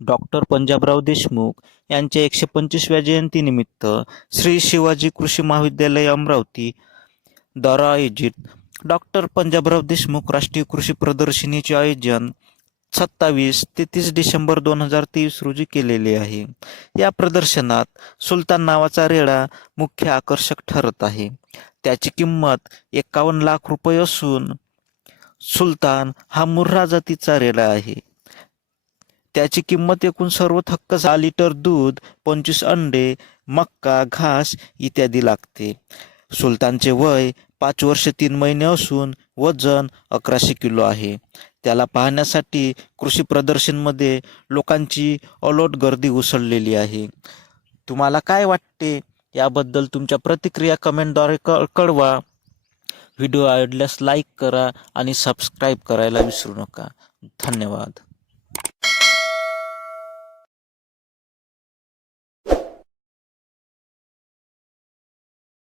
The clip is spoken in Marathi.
डॉक्टर पंजाबराव देशमुख यांच्या एकशे पंचवीसव्या जयंतीनिमित्त श्री शिवाजी कृषी महाविद्यालय अमरावती द्वारा आयोजित. डॉक्टर पंजाबराव देशमुख राष्ट्रीय कृषी प्रदर्शनीचे आयोजन सत्तावीस ते तीस डिसेंबर दोन हजार तेवीस रोजी केलेले आहे. या प्रदर्शनात सुलतान नावाचा रेडा मुख्य आकर्षक ठरत आहे. त्याची किंमत एकावन्न लाख रुपये असून सुलतान हा मुर्रा जातीचा रेडा आहे. त्याची किंमत एकूण सर्व थक्क सहा लिटर दूध पंचवीस अंडे मक्का घास इत्यादी लागते. सुलतानचे वय पाच वर्ष तीन महिने असून वजन अकराशे किलो आहे. त्याला पाहण्यासाठी कृषी प्रदर्शनमध्ये लोकांची अलोट गर्दी उसळलेली आहे. तुम्हाला काय वाटते? याबद्दल तुमच्या प्रतिक्रिया कमेंटद्वारे क कळवा. व्हिडिओ आवडल्यास लाईक करा आणि सबस्क्राईब करायला विसरू नका. धन्यवाद.